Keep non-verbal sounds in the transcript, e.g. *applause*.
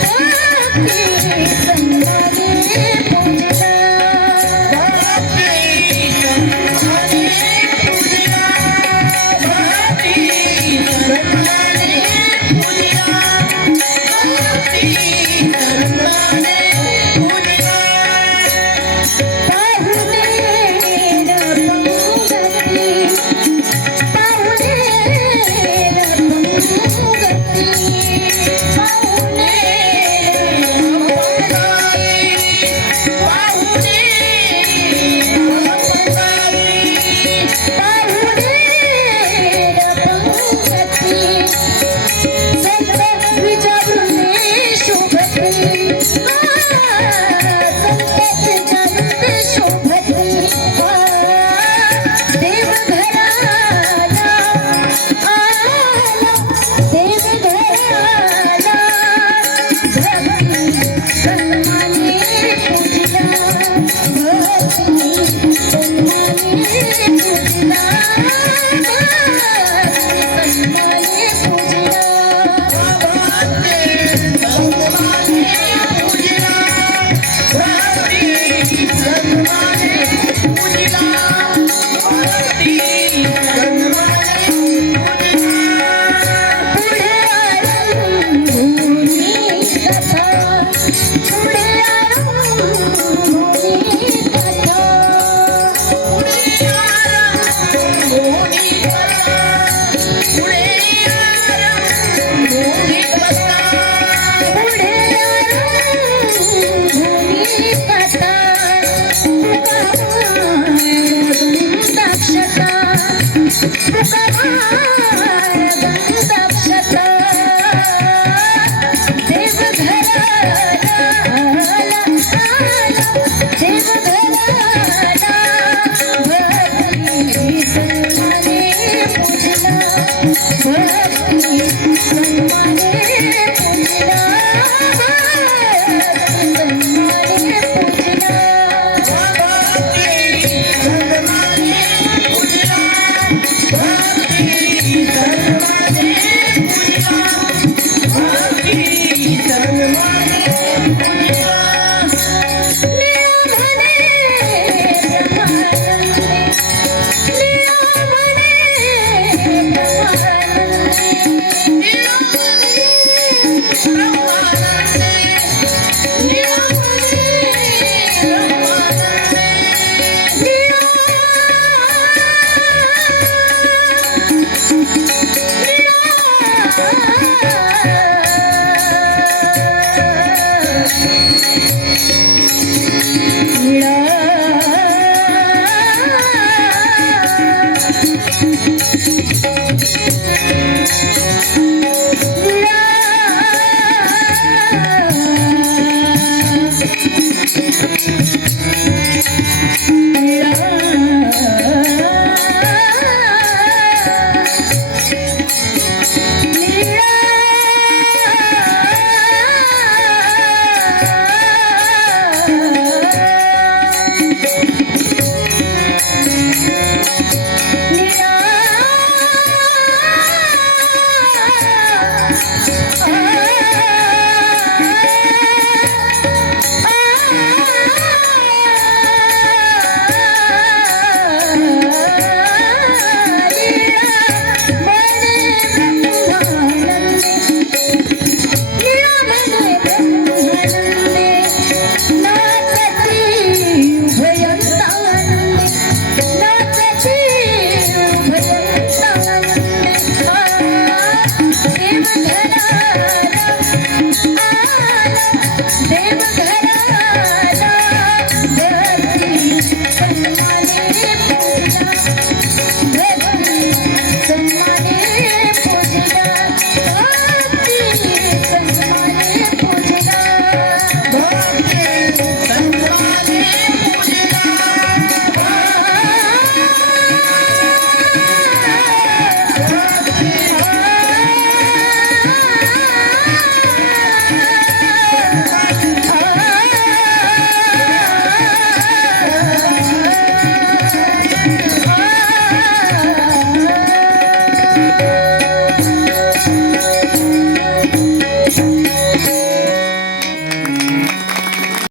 Yeah. *laughs* Ha ha ha ha!